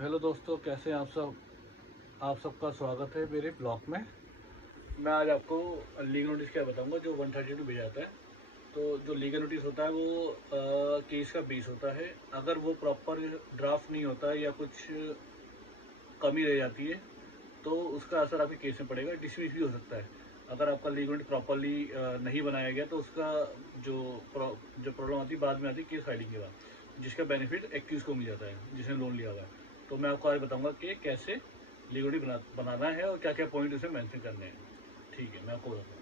Hello दोस्तों, कैसे हैं आप सब। आप सबका स्वागत है मेरे ब्लॉग में। मैं आज आपको लीगल नोटिस क्या बताऊंगा जो 132 भेजा जाता है। तो जो लीगल नोटिस होता है वो केस का बेस होता है। अगर वो प्रॉपर ड्राफ्ट नहीं होता है या कुछ कमी रह जाती है तो उसका असर आपके केस में पड़ेगा, डिसमिस भी हो सकता है। अगर आपका लीगल नोटिस प्रॉपरली नहीं बनाया गया तो उसका जो जो प्रॉब्लम आती है बाद में आती है केस फाइलिंग के बाद, जिसका बेनिफिट एक्यूज को मिल जाता है जिसने लोन लिया हुआ है। तो मैं आपको आज बताऊंगा कि कैसे लीगल नोटिस बनाना है और क्या क्या पॉइंट उसमें मेंशन करने हैं। ठीक है, मैं आपको बताता हूँ।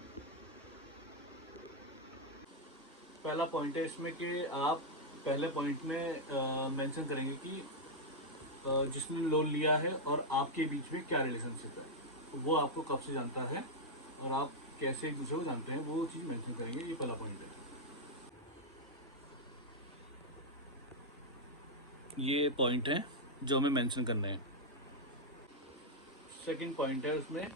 पहला पॉइंट है इसमें कि आप पहले पॉइंट में मेंशन करेंगे कि जिसने लोन लिया है और आपके बीच में क्या रिलेशनशिप है, वो आपको कब से जानता है और आप कैसे एक दूसरे को जानते हैं, वो चीज़ मेंशन करेंगे। ये पहला पॉइंट है। ये पॉइंट है जो हमें मेंशन करने हैं। सेकंड पॉइंट है उसमें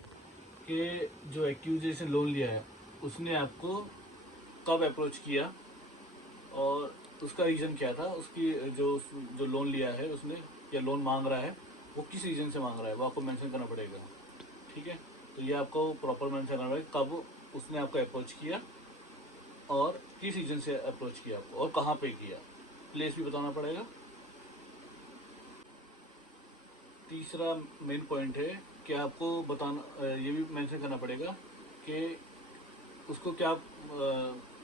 कि जो एक्यूजेशन लोन लिया है उसने आपको कब अप्रोच किया और उसका रीज़न क्या था। उसकी जो जो लोन लिया है उसने या लोन मांग रहा है वो किस रीज़न से मांग रहा है वो आपको मेंशन करना पड़ेगा। ठीक है, तो ये आपको प्रॉपर मेंशन करना पड़ेगा कब उसने आपको अप्रोच किया और किस रीजन से अप्रोच किया आपको और कहाँ पे किया, प्लेस भी बताना पड़ेगा। तीसरा मेन पॉइंट है कि आपको बताना ये भी मेंशन करना पड़ेगा कि उसको क्या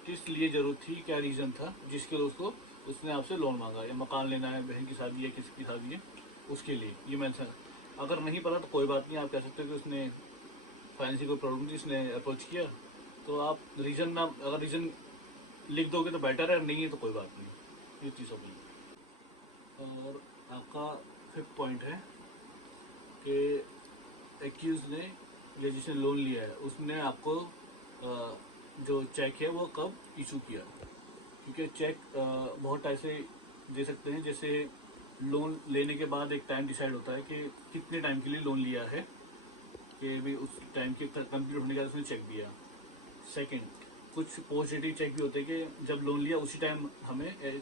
किस लिए ज़रूरत थी, क्या रीज़न था जिसके लिए उसको उसने आपसे लोन मांगा, या मकान लेना है, बहन की शादी है, किसी की शादी है, उसके लिए ये मेंशन। अगर नहीं पता तो कोई बात नहीं, आप कह सकते हो कि उसने फाइनेंशियल कोई प्रॉब्लम थी इसने अप्रोच किया। तो आप रीज़न ना, अगर रीज़न लिख दोगे तो बेटर है, नहीं है तो कोई बात नहीं। ये चीज़ होगी। और आपका फिफ्थ पॉइंट है कि एक्यूज ने या जिसने लोन लिया है उसने आपको जो चेक है वो कब इशू किया। क्योंकि चेक बहुत ऐसे दे सकते हैं, जैसे लोन लेने के बाद एक टाइम डिसाइड होता है कि कितने टाइम के लिए लोन लिया है, कि भाई उस टाइम के कंप्लीट होने के बाद उसने चेक दिया। सेकंड, कुछ पोस्ट डेटेड चेक भी होते हैं कि जब लोन लिया उसी टाइम हमें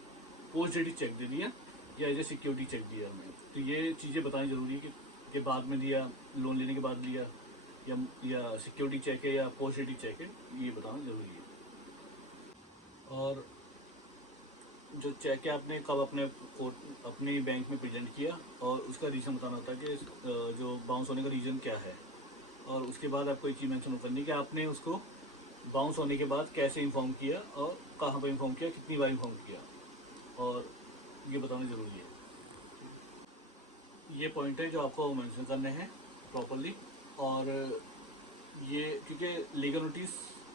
पोस्ट डेटेड चेक दे दिया या एज ए सिक्योरिटी चेक दिया हमें। तो ये चीज़ें बतानी जरूरी है कि बाद में दिया, लोन लेने के बाद लिया, या सिक्योरिटी चेक है या पोस्ट डेटेड चेक है, ये बताना जरूरी है। और जो चेक है आपने कब अपने कोर्ट अपने बैंक में प्रेजेंट किया और उसका रीज़न बताना होता है कि जो बाउंस होने का रीज़न क्या है। और उसके बाद आपको एक चीज़ मेंशन करनी है कि आपने उसको बाउंस होने के बाद कैसे इन्फॉर्म किया और कहाँ पर इन्फॉर्म किया, कितनी बार इन्फॉर्म किया, और ये बताना ज़रूरी है। ये पॉइंट है जो आपको मेंशन करने हैं प्रॉपरली। और ये क्योंकि legal notice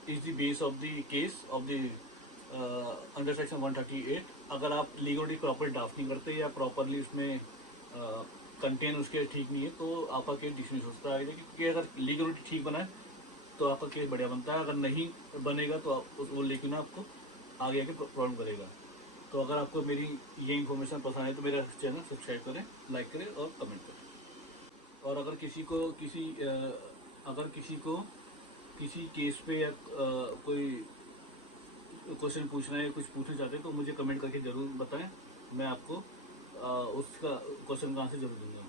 is the base of the case of the under section 138। अगर आप लीगल नोटिस प्रॉपर ड्राफ्ट नहीं करते या प्रॉपरली उसमें कंटेन उसके ठीक नहीं है तो आपका केस डिसमिस हो सकता है। क्योंकि अगर लीगल नोटिस ठीक बना है तो आपका केस बढ़िया बनता है, अगर नहीं बनेगा तो आप वो लेकिन आपको आगे आके प्रॉब्लम करेगा। तो अगर आपको मेरी ये इन्फॉर्मेशन पसंद है तो मेरा चैनल सब्सक्राइब करें, लाइक करें और कमेंट करें। और अगर किसी को किसी केस पे या कोई क्वेश्चन पूछना है, कुछ पूछना चाहते हैं तो मुझे कमेंट करके ज़रूर बताएं। मैं आपको उसका क्वेश्चन का आंसर जरूर दूंगा।